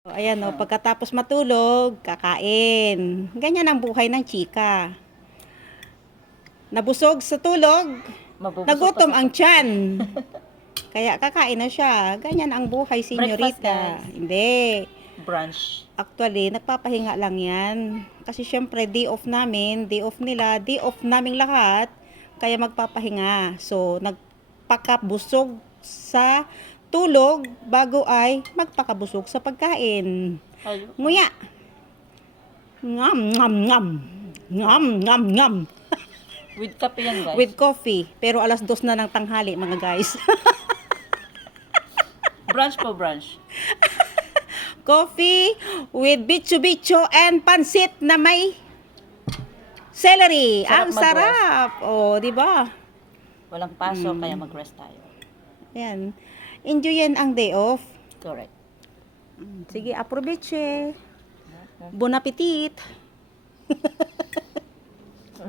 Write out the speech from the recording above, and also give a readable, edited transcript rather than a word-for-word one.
O, ayan o, pagkatapos matulog, kakain. Ganyan ang buhay ng chika. Nabusog sa tulog, Mabubusog nagutom pa sa ang tiyan. Kaya kakain na siya. Ganyan ang buhay, Breakfast, senyorita. guys. Hindi. brunch. Actually, nagpapahinga lang yan. Kasi syempre, day off namin, day off nila, day off naming lahat. Kaya magpapahinga. So, nagpakabusog sa tulog bago ay magpakabusog sa pagkain. Ayun. Nguya. Ngam, ngam, ngam. Ngam, ngam, ngam. With kape yan, guys. With coffee. Pero alas 2 na ng tanghali, mga guys. Brunch po, brunch. Coffee with bicho-bicho and pansit na may celery. Sarap Ang mag-rest. sarap. O, di ba? Walang pasok, kaya mag-rest tayo. Yan. Enjoy yan ang day off. Correct. Sige, aproveche. Bon appetit.